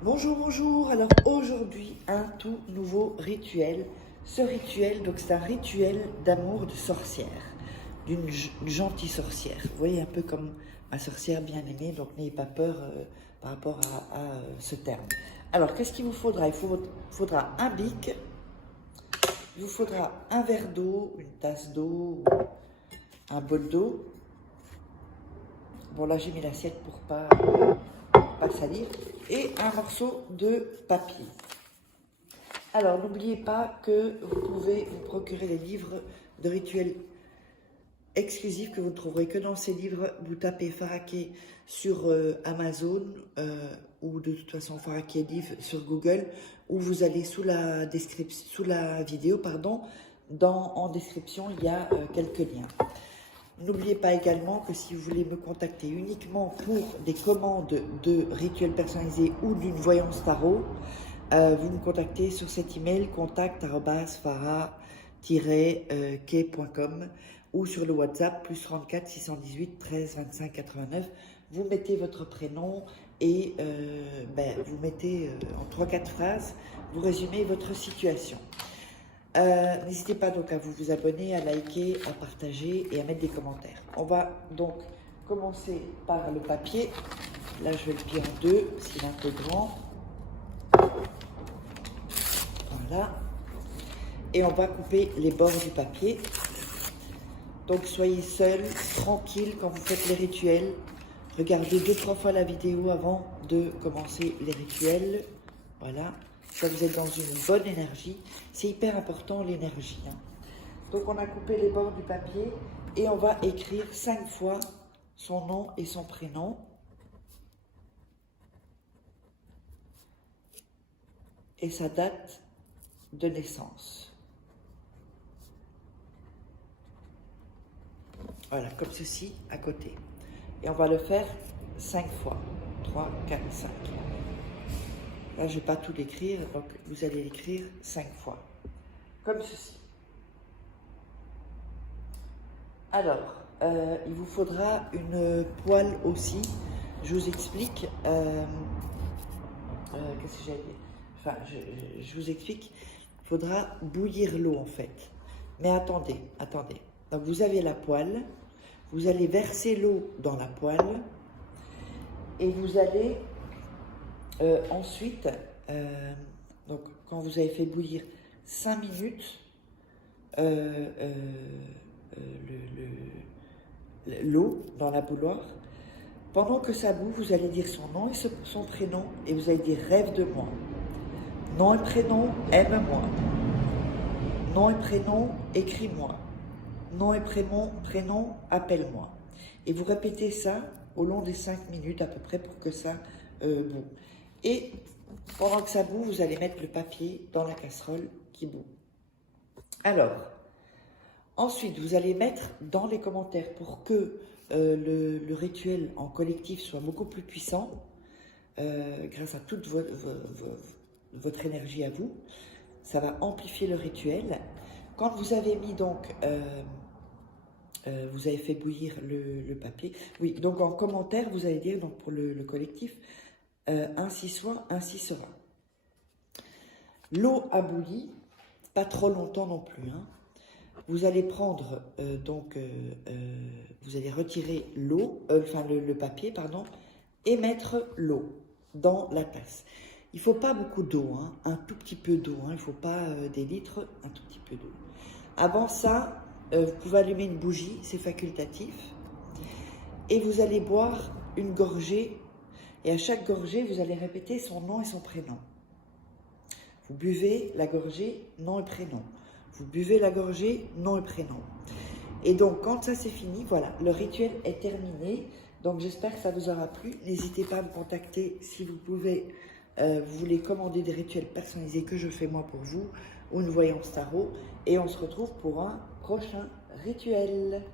Bonjour, bonjour. Alors aujourd'hui, un tout nouveau rituel. Ce rituel, donc c'est un rituel d'amour de sorcière, d'une gentille sorcière. Vous voyez, un peu comme ma sorcière bien-aimée, donc n'ayez pas peur par rapport à ce terme. Alors, qu'est-ce qu'il vous faudra? Il vous faudra un bic, il vous faudra un verre d'eau, une tasse d'eau, un bol d'eau. Bon, là, j'ai mis l'assiette pour pas salir, et un morceau de papier. Alors, n'oubliez pas que vous pouvez vous procurer les livres de rituels exclusifs que vous ne trouverez que dans ces livres. Vous tapez Faraké sur Amazon ou de toute façon Faraké livre sur Google, ou vous allez sous la description, sous la vidéo, pardon, en description, il y a quelques liens. N'oubliez pas également que si vous voulez me contacter uniquement pour des commandes de rituels personnalisés ou d'une voyance tarot, vous me contactez sur cet email contact@fara-key.com ou sur le WhatsApp plus 34 618 13 25 89. Vous mettez votre prénom et vous mettez en 3-4 phrases, vous résumez votre situation. N'hésitez pas donc à vous abonner, à liker, à partager et à mettre des commentaires. On va donc commencer par le papier. Là, je vais le plier en deux parce qu'il est un peu grand. Voilà. Et on va couper les bords du papier. Donc, soyez seul, tranquille quand vous faites les rituels. Regardez 2-3 fois la vidéo avant de commencer les rituels. Voilà. Ça, vous êtes dans une bonne énergie. C'est hyper important, l'énergie. Donc, on a coupé les bords du papier et on va écrire 5 fois son nom et son prénom. Et sa date de naissance. Voilà, comme ceci, à côté. Et on va le faire 5 fois. 3, 4, 5. Là, je ne vais pas tout l'écrire, donc vous allez l'écrire 5 fois. Comme ceci. Alors, il vous faudra une poêle aussi. Je vous explique. Qu'est-ce que j'allais dire? Enfin, je vous explique. Il faudra bouillir l'eau, en fait. Mais attendez. Donc, vous avez la poêle. Vous allez verser l'eau dans la poêle. Et vous allez ensuite, donc quand vous avez fait bouillir 5 minutes, l'eau dans la bouilloire, pendant que ça bout, vous allez dire son nom et son prénom, et vous allez dire rêve de moi. Nom et prénom, aime-moi. Nom et prénom, écris-moi. Nom et prénom, appelle-moi. Et vous répétez ça au long des 5 minutes à peu près pour que ça bout. Et pendant que ça bout, vous allez mettre le papier dans la casserole qui bout. Alors, ensuite, vous allez mettre dans les commentaires pour que le rituel en collectif soit beaucoup plus puissant, grâce à toute votre énergie à vous. Ça va amplifier le rituel. Quand vous avez mis donc, vous avez fait bouillir le papier, oui, donc en commentaire, vous allez dire donc pour le collectif, ainsi soit, ainsi sera. L'eau a bouilli, pas trop longtemps non plus. Vous allez prendre, vous allez retirer l'eau, le papier, pardon, et mettre l'eau dans la tasse. Il ne faut pas beaucoup d'eau, un tout petit peu d'eau, il ne faut pas des litres, un tout petit peu d'eau. Avant ça, vous pouvez allumer une bougie, c'est facultatif, et vous allez boire une gorgée. Et à chaque gorgée, vous allez répéter son nom et son prénom. Vous buvez la gorgée, nom et prénom. Vous buvez la gorgée, nom et prénom. Et donc, quand ça c'est fini, voilà, le rituel est terminé. Donc, j'espère que ça vous aura plu. N'hésitez pas à me contacter si vous pouvez, vous voulez commander des rituels personnalisés que je fais moi pour vous, ou une voyance tarot. Et on se retrouve pour un prochain rituel.